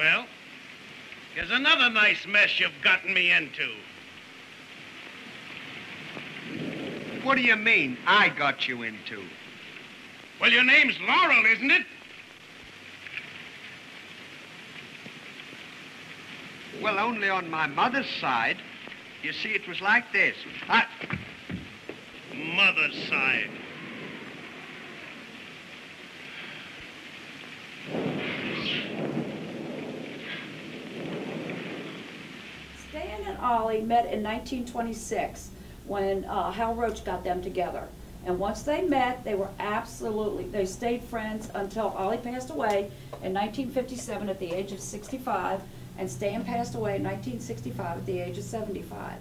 Well, here's another nice mess you've gotten me into. What do you mean, I got you into? Well, your name's Laurel, isn't it? Well, only on my mother's side. You see, it was like this. Mother's side. Stan and Ollie met in 1926 when Hal Roach got them together. And once they met, they stayed friends until Ollie passed away in 1957 at the age of 65, and Stan passed away in 1965 at the age of 75.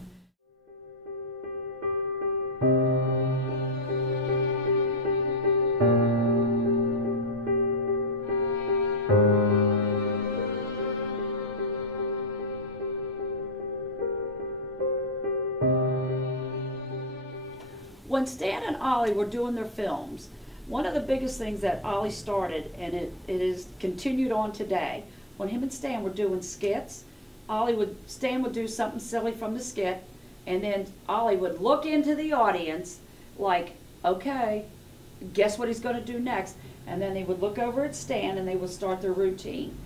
When Stan and Ollie were doing their films, one of the biggest things that Ollie started, and it is continued on today, when him and Stan were doing skits, Stan would do something silly from the skit, and then Ollie would look into the audience like, okay, guess what he's going to do next? And then they would look over at Stan and they would start their routine.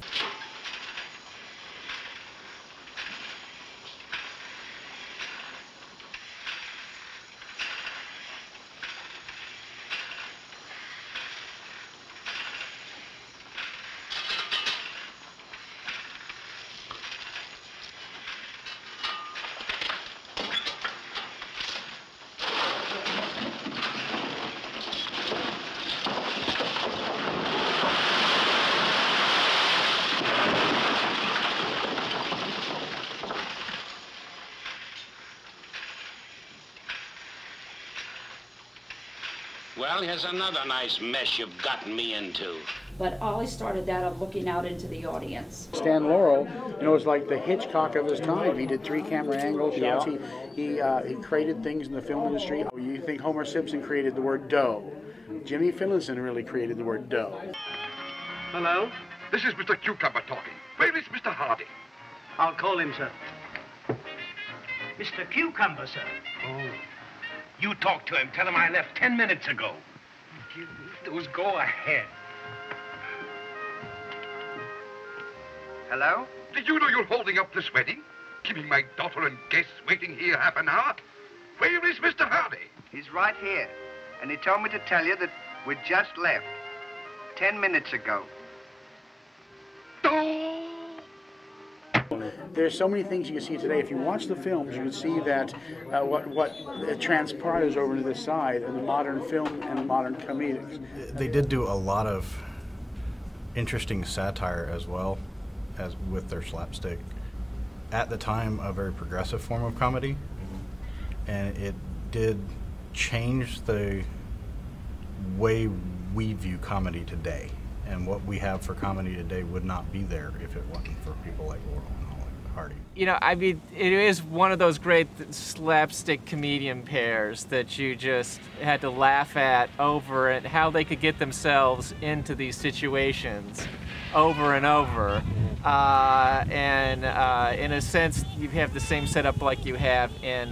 Well, here's another nice mess you've gotten me into. But Ollie started that of looking out into the audience. Stan Laurel, was like the Hitchcock of his time. He did 3 camera angle shots. Yeah. He created things in the film industry. You think Homer Simpson created the word dough. Jimmy Finlayson really created the word dough. Hello? This is Mr. Cucumber talking. Where is Mr. Hardy? I'll call him, sir. Mr. Cucumber, sir. Oh. You talk to him. Tell him I left 10 minutes ago. Those go ahead. Hello? Did you know you're holding up this wedding? Keeping my daughter and guests waiting here half an hour? Where is Mr. Hardy? He's right here. And he told me to tell you that we just left 10 minutes ago. Oh! There's so many things you can see today. If you watch the films, you can see that what transpires over to this side in the modern film and the modern comedics. They did do a lot of interesting satire as well as with their slapstick. At the time, a very progressive form of comedy, and it did change the way we view comedy today. And what we have for comedy today would not be there if it wasn't for people like Laurel and Hardy. I mean, it is one of those great slapstick comedian pairs that you just had to laugh at over and how they could get themselves into these situations over and over. And in a sense, you have the same setup like you have in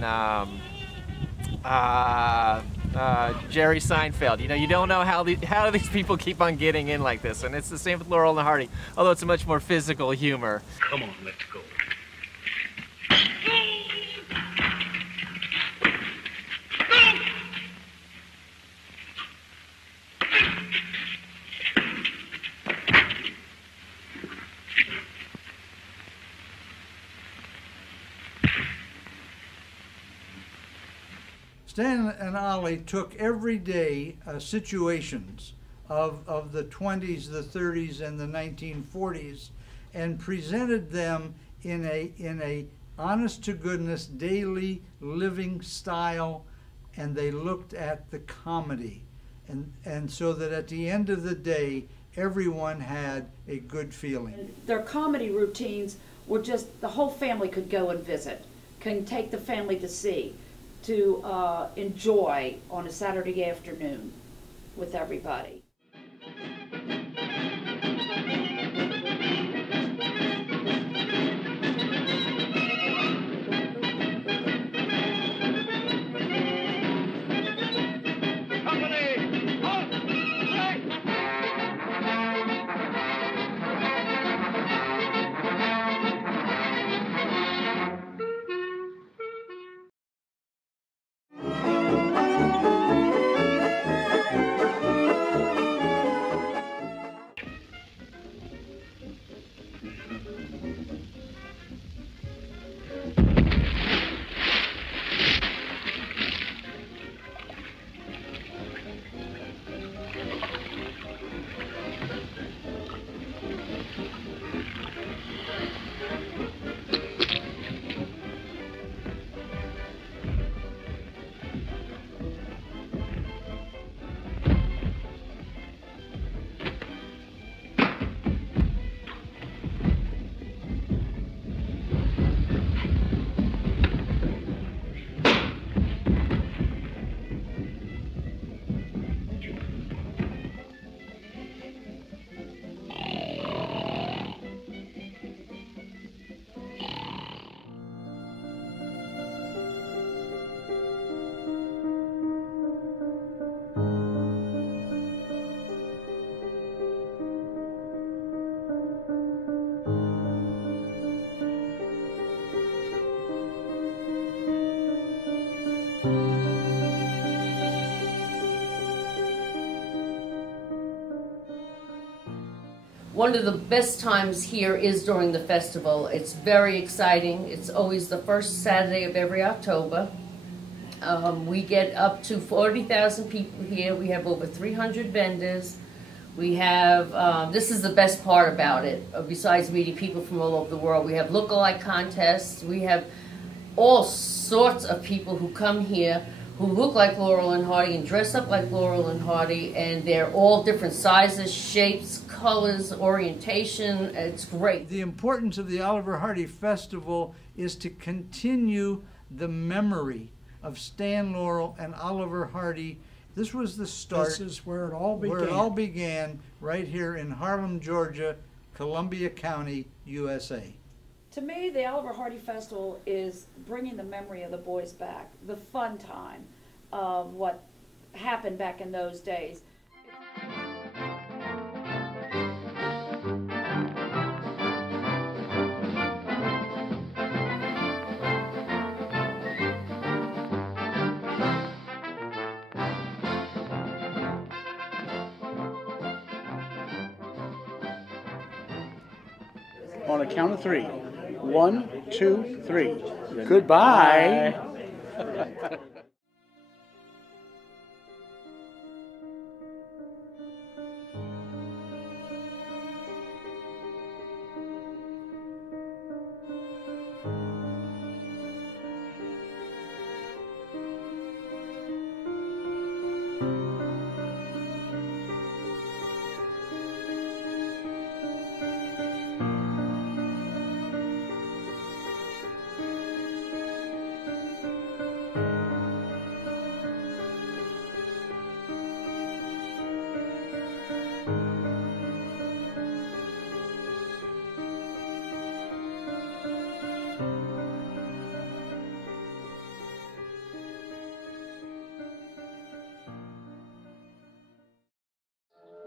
Jerry Seinfeld. You don't know how these people keep on getting in like this, and it's the same with Laurel and Hardy, although it's a much more physical humor. Come on, let's go. Stan and Ollie took everyday situations of the 20s, the 30s, and the 1940s and presented them in a honest-to-goodness, daily living style, and they looked at the comedy. And so that at the end of the day, everyone had a good feeling. Their comedy routines were just, the whole family could go and visit, can take the family to see, to enjoy on a Saturday afternoon with everybody. One of the best times here is during the festival. It's very exciting. It's always the first Saturday of every October. We get up to 40,000 people here. We have over 300 vendors. We have, this is the best part about it, besides meeting people from all over the world. We have look-alike contests. We have all sorts of people who come here who look like Laurel and Hardy and dress up like Laurel and Hardy, and they're all different sizes, shapes, colors, orientation. It's great. The importance of the Oliver Hardy Festival is to continue the memory of Stan Laurel and Oliver Hardy. This was the start. This is where it all began. Where it all began, right here in Harlem, Georgia, Columbia County, USA. To me, the Oliver Hardy Festival is bringing the memory of the boys back, the fun time of what happened back in those days. On a count of 3. 1, 2, 3. Goodbye.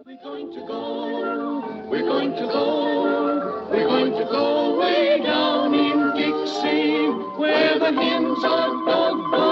We're going to go, we're going to go, we're going to go way down in Dixie, where the hymns are doggone.